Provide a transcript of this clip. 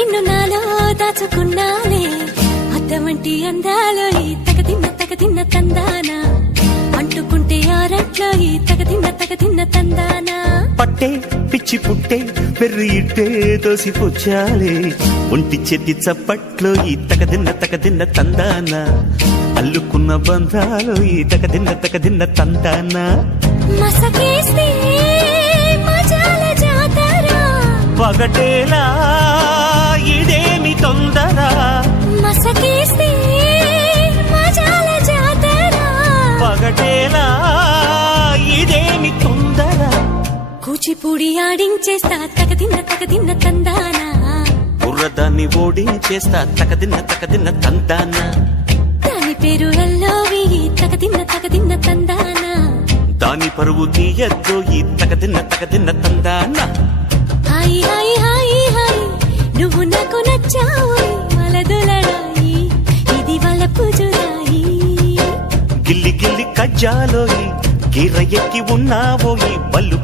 నిన్ను నాలో దాచుకున్నాలే అద్దమంటి అందాలో ఈ తగదిన్న తందానా అంటుకుంటే ఆరట్లో ఈ తగదిన్న తందానా పట్టే పిచ్చి పుట్టే పెర్రి ఇట్టే దోసిపుచ్చాలే ఒంటి చేతి చప్పట్లో ఈ తగదిన్న తందానా అల్లుకున్న బంధాలు ఈ తగదిన్న తందానా మసకేస్తే మజాల జాతర పగటేలా ఇదేమి తొందర మసకేస్తే మజాల జాతర పగటేలా ఇదేమి తొందర కూచిపూడి ఆడించేస్తా తగదిన్న తందానా బుర్రదాన్ని ఓడించేస్తా తగదిన్న తందానా దాని పేరు ఎల్లోవి తగదిన్న తందానా దాని పరువు తీయద్దు ఈ తగదిన్న తందానా హాయ్ హాయ్ హాయ్ హాయ్ నువ్వు నాకు నచ్చావు మలదులడాయి ఇది వాళ్ళ పూజురాయి గిల్లి గిల్లి కజ్జాలోయి గిర్ర ఎక్కి ఉన్నావోయి బల్లు